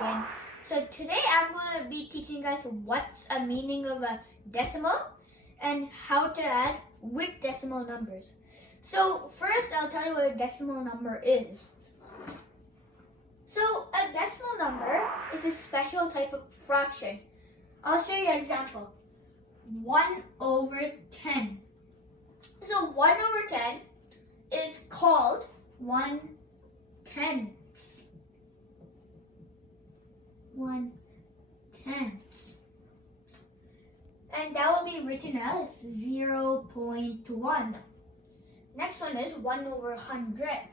again. So today I'm going to be teaching you guys what's a meaning of a decimal and how to add with decimal numbers. So first I'll tell you what a decimal number is. So a decimal number is a special type of fraction. I'll show you an example. 1/10. So 1/10 is called 1/10. 1/10. And that will be written as 0.1. Next one is 1/100.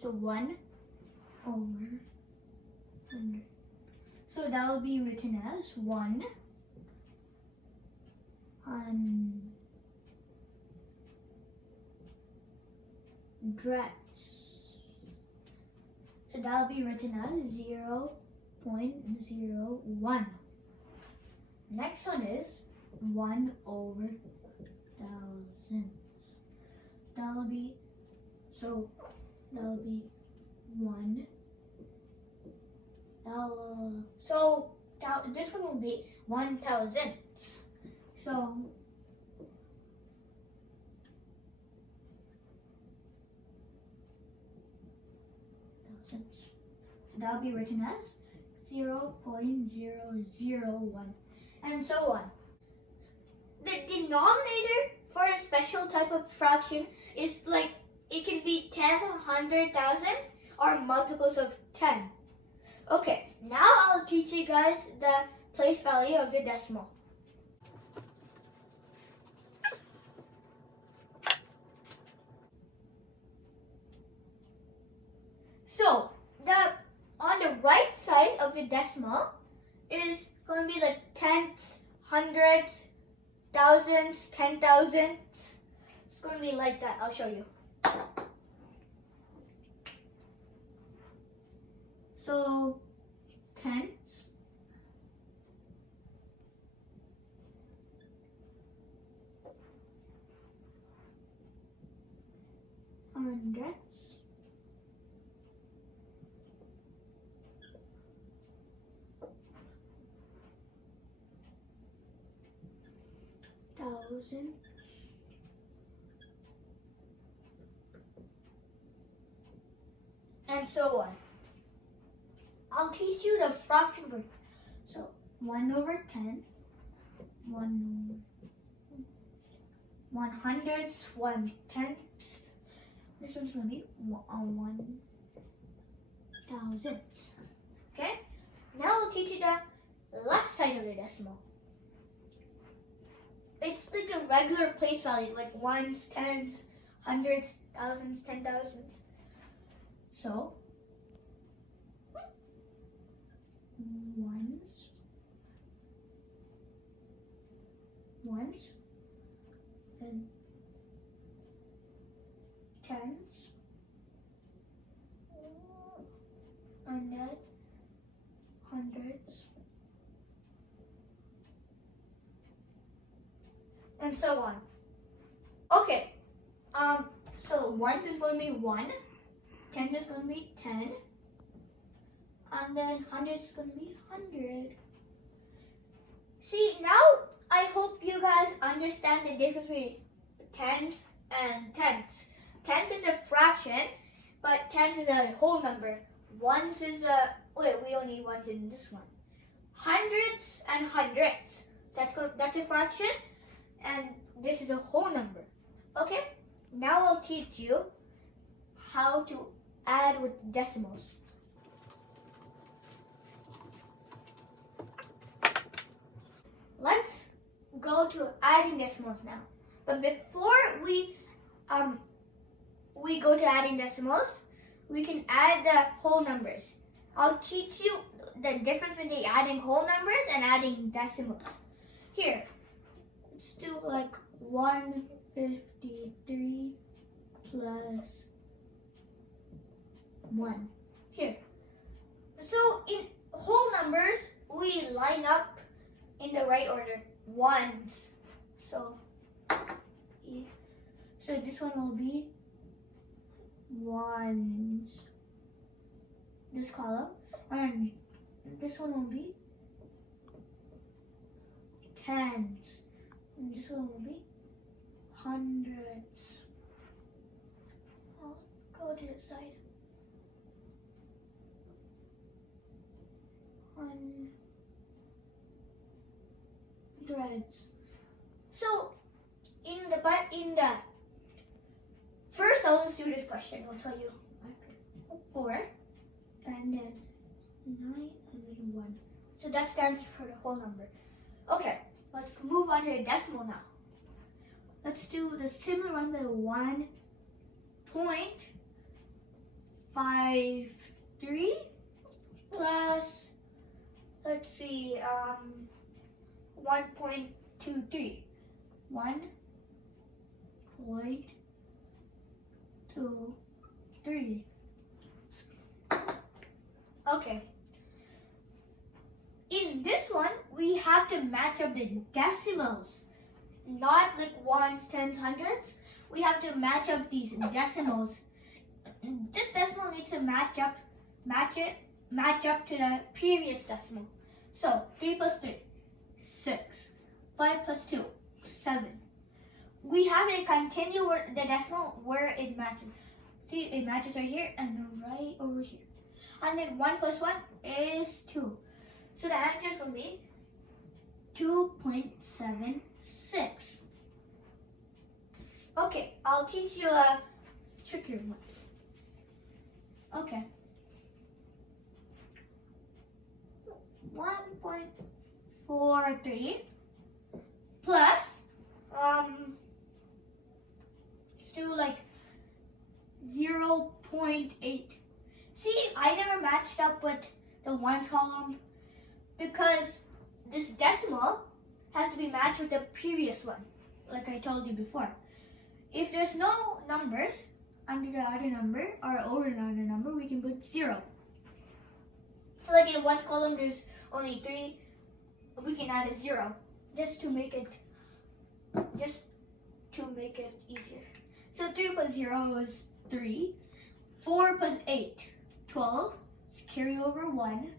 So 1/100. So that will be written as 1 hundredths. So that will be written as 0.01. Next one is 1/1000. That will be 1. This one will be 1,000. So that will be written as 0.001, and so on. The denominator for a special type of fraction is like it can be 10, 100,000, or multiples of 10. Okay, now I'll teach you guys the place value of the decimal. So on the right side of the decimal is going to be like tenths, hundreds, thousands, 10,000. It's going to be like that. I'll show you. So tenths, hundreds, thousands, and so on. I'll teach you the fraction version. So 1/10, 1/100ths, 1/10ths. This one's going to be 1,000ths. Okay? Now I'll teach you the left side of the decimal. It's like a regular place value, like ones, tens, hundreds, thousands, 10,000s. So ones, then tens, and then hundreds, and so on. Okay, so ones is going to be 1, tens is going to be 10, and then hundreds is going to be 100. See, now I hope you guys understand the difference between tens and tenths. Tens is a fraction, but tens is a whole number. Ones is a, wait, we don't need ones in this one. Hundreds and hundreds, that's a fraction, and this is a whole number. Okay, now I'll teach you how to add with decimals. Let's go to adding decimals now. But before we go to adding decimals, we can add the whole numbers. I'll teach you the difference between adding whole numbers and adding decimals. Here, let's do like 153 plus 1. Here. So in whole numbers, we line up in the right order, ones. So this one will be ones. This column. And this one will be tens. And this one will be hundreds. I'll go to the side. Hundreds. So in the first, I'll just do this question. I'll tell you 4 and then 9 and then 1. So that stands for the whole number. Okay, let's move on to the decimal now. Let's do the similar one with 1.53 plus, let's see, 1.23. 1.23. Okay. In this one, we have to match up the decimals. Not like ones, tens, hundreds. We have to match up these decimals. This decimal needs to match up to the previous decimal. So 3 plus 3, 6. 5 plus 2, 7. We have to continue the decimal where it matches. See, it matches right here and right over here. And then 1 plus 1 is 2. So the answer is going to be 2.76. Okay, I'll teach you a trickier one. Okay. 1.43 plus, let's do like 0.8. See, I never matched up with the ones column because this decimal has to be matched with the previous one, like I told you before. If there's no numbers under the other number or over the other number, we can put 0. Like in the ones column, there's only 3. We can add a 0 just to make it easier. So 3 plus 0 is 3. 4 plus 8, 12. Let's carry over 1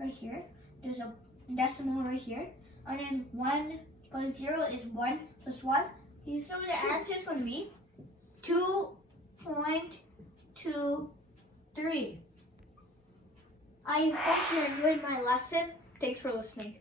right here. There's a decimal right here. And then 1 plus 0 is 1 plus 1 is so the answer is going to be 2.23. I hope you enjoyed my lesson. Thanks for listening.